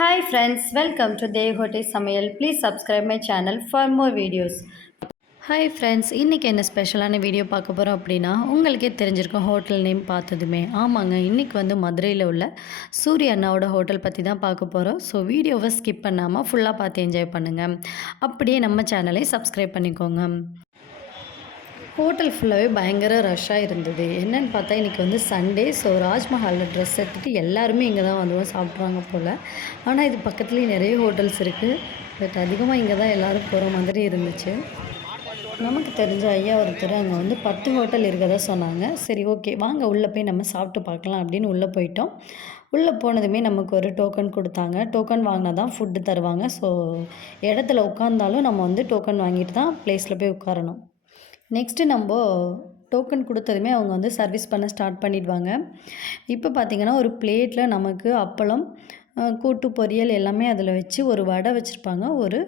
Hi friends, welcome to Devote Samayal. Please subscribe my channel for more videos. Hi friends, இன்றைக்கி என்ன ஸ்பெஷலான video பார்க்க போகிறோம் அப்படின்னா, உங்களுக்கே தெரிஞ்சிருக்கும் ஹோட்டல் நேம் பார்த்ததுமே. ஆமாங்க, இன்றைக்கி வந்து மதுரையில் உள்ள சூரிய அண்ணாவோட ஹோட்டல் பற்றி தான் பார்க்க போகிறோம். ஸோ வீடியோவை ஸ்கிப் பண்ணாமல் ஃபுல்லாக பார்த்து என்ஜாய் பண்ணுங்கள். அப்படியே நம்ம சேனலை சப்ஸ்கிரைப் பண்ணிக்கோங்க. ஹோட்டல் ஃபுல்லாகவே பயங்கர ரஷ்ஷாக இருந்தது. என்னென்னு பார்த்தா இன்றைக்கி வந்து சண்டே. ஸோ ராஜ்மஹாலில் ட்ரெஸ் எடுத்துகிட்டு எல்லாருமே இங்கே தான் வந்து சாப்பிட்றாங்க போல். ஆனால் இது பக்கத்துலேயே நிறைய ஹோட்டல்ஸ் இருக்குது. பட் அதிகமாக இங்கே தான் எல்லோரும் போகிற மாதிரி இருந்துச்சு. நமக்கு தெரிஞ்ச ஐயா ஒருத்தர் அங்கே வந்து 10 ஹோட்டல் இருக்கதா சொன்னாங்க. சரி, ஓகே, வாங்க உள்ளே போய் நம்ம சாப்பிட்டு பார்க்கலாம் அப்படின்னு உள்ளே போயிட்டோம். உள்ளே போனதுமே நமக்கு ஒரு டோக்கன் கொடுத்தாங்க. டோக்கன் வாங்கினா தான் ஃபுட்டு தருவாங்க. ஸோ இடத்துல உட்காந்தாலும் நம்ம வந்து டோக்கன் வாங்கிட்டு தான் ப்ளேஸில் போய் உட்காரணும். நெக்ஸ்ட்டு நம்ம டோக்கன் கொடுத்ததுமே அவங்க வந்து சர்வீஸ் பண்ண ஸ்டார்ட் பண்ணிடுவாங்க. இப்போ பார்த்திங்கன்னா ஒரு பிளேட்டில் நமக்கு அப்பளம், கூட்டு, பொரியல் எல்லாமே அதில் வச்சு ஒரு வடை வச்சுருப்பாங்க, ஒரு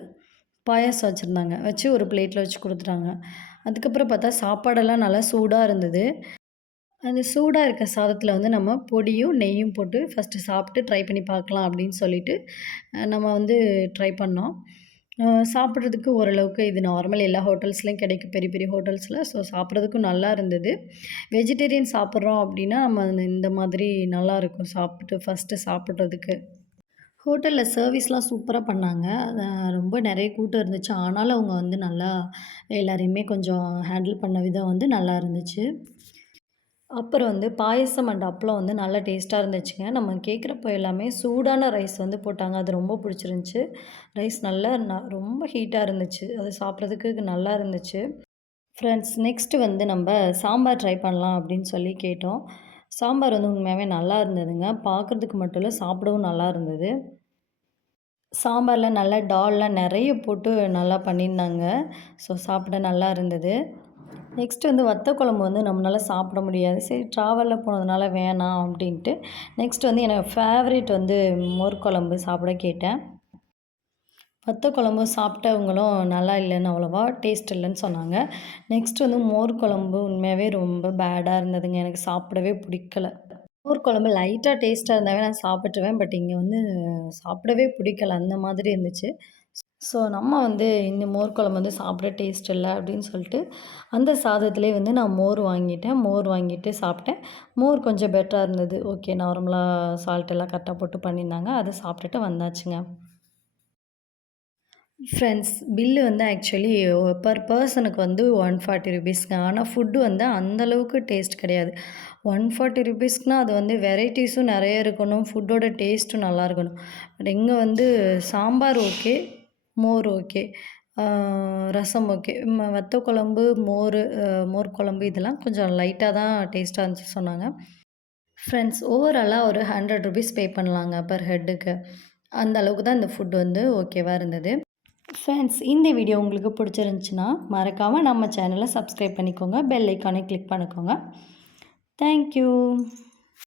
பாயாசம் வச்சுருந்தாங்க, வச்சு ஒரு பிளேட்டில் வச்சு கொடுத்துட்டாங்க. அதுக்கப்புறம் பார்த்தா சாப்பாடெல்லாம் நல்லா சூடாக இருந்தது. அந்த சூடாக இருக்க சாதத்தில் வந்து நம்ம பொடியும் நெய்யும் போட்டு ஃபஸ்ட்டு சாப்பிட்டு ட்ரை பண்ணி பார்க்கலாம் அப்படின்னு சொல்லிட்டு நம்ம வந்து ட்ரை பண்ணோம். சாப்பிட்றதுக்கு ஓரளவுக்கு இது நார்மல் எல்லா ஹோட்டல்ஸ்லேயும் கிடைக்கும், பெரிய பெரிய ஹோட்டல்ஸில். ஸோ சாப்பிட்றதுக்கும் நல்லா இருந்தது. வெஜிடேரியன் சாப்பிட்றோம் அப்படின்னா நம்ம இந்த மாதிரி நல்லாயிருக்கும் ஃபஸ்ட்டு சாப்பிட்றதுக்கு. ஹோட்டலில் சர்வீஸ்லாம் சூப்பராக பண்ணாங்க. ரொம்ப நிறைய கூட்டம் இருந்துச்சு. ஆனாலும் அவங்க வந்து நல்லா எல்லாரையுமே கொஞ்சம் ஹேண்டில் பண்ண விதம் வந்து நல்லா இருந்துச்சு. அப்புறம் வந்து பாயசம் அண்ட் அப்பளம் வந்து நல்லா டேஸ்ட்டாக இருந்துச்சுங்க. நம்ம கேட்குறப்போ எல்லாமே சூடான ரைஸ் வந்து போட்டாங்க. அது ரொம்ப பிடிச்சிருந்துச்சி. ரைஸ் நல்லா ரொம்ப ஹீட்டாக இருந்துச்சு. அது சாப்பிட்றதுக்கு நல்லா இருந்துச்சு. ஃப்ரெண்ட்ஸ், நெக்ஸ்ட்டு வந்து நம்ம சாம்பார் ட்ரை பண்ணலாம் அப்படின்னு சொல்லி கேட்டோம். சாம்பார் வந்து உண்மையாகவே நல்லா இருந்ததுங்க. பார்க்குறதுக்கு மட்டும் இல்லை, சாப்பிடவும் நல்லா இருந்தது. சாம்பாரில் நல்லா டால்லாம் நிறைய போட்டு நல்லா பண்ணியிருந்தாங்க. ஸோ சாப்பிட நல்லா இருந்தது. நெக்ஸ்ட் வந்து வத்த குழம்பு வந்து நம்மளால் சாப்பிட முடியாது. சரி, ட்ராவலில் போனதுனால வேணாம் அப்படின்ட்டு நெக்ஸ்ட் வந்து எனக்கு ஃபேவரேட் வந்து மோர் குழம்பு சாப்பிட கேட்டேன். வத்த குழம்பு சாப்பிட்டவங்களும் நல்லா இல்லைன்னு, அவ்வளோவா டேஸ்ட் இல்லைன்னு சொன்னாங்க. நெக்ஸ்ட் வந்து மோர் குழம்பு உண்மையாகவே ரொம்ப பேடாக இருந்ததுங்க. எனக்கு சாப்பிடவே பிடிக்கல. மோர் குழம்பு லைட்டாக டேஸ்ட்டாக இருந்தாவே நான் சாப்பிட்ருவேன். பட் இங்கே வந்து சாப்பிடவே பிடிக்கல, அந்த மாதிரி இருந்துச்சு. ஸோ நம்ம வந்து இந்த மோர் குழம்பு வந்து சாப்பிட டேஸ்ட் இல்லை அப்படின்னு சொல்லிட்டு அந்த சாதத்திலே வந்து நான் மோர் வாங்கிட்டேன். மோர் வாங்கிட்டு சாப்பிட்டேன். மோர் கொஞ்சம் பெட்டராக இருந்தது. ஓகே, நார்மலாக சால்ட் எல்லாம் கரெக்டாக போட்டு பண்ணியிருந்தாங்க. அதை சாப்பிட்டுட்டு வந்தாச்சுங்க. ஃப்ரெண்ட்ஸ், பில்லு வந்து ஆக்சுவலி பர் பர்சனுக்கு வந்து 140 ருபீஸ்ங்க. ஆனால் ஃபுட்டு வந்து அந்தளவுக்கு டேஸ்ட் கிடையாது. 140 ருபீஸ்க்குனால் அது வந்து வெரைட்டிஸும் நிறைய இருக்கணும், ஃபுட்டோட டேஸ்ட்டும் நல்லா இருக்கணும். பட் இங்கே வந்து சாம்பார் ஓகே, மோர் ஓகே, ரசம் ஓகே, வத்த குழம்பு, மோர் குழம்பு இதெல்லாம் கொஞ்சம் லைட்டாக தான் டேஸ்ட்டாக இருந்துச்சு சொன்னாங்க. ஃப்ரெண்ட்ஸ், ஓவராலாக ஒரு 100 ருபீஸ் பே பண்ணலாங்க பர் ஹெட்டுக்கு. அந்த அளவுக்கு தான் இந்த ஃபுட் வந்து ஓகேவாக இருந்தது. ஃப்ரெண்ட்ஸ், இந்த வீடியோ உங்களுக்கு பிடிச்சிருந்துச்சின்னா மறக்காமல் நம்ம சேனலை சப்ஸ்கிரைப் பண்ணிக்கோங்க. பெல் ஐக்கானை கிளிக் பண்ணிக்கோங்க. தேங்க்யூ.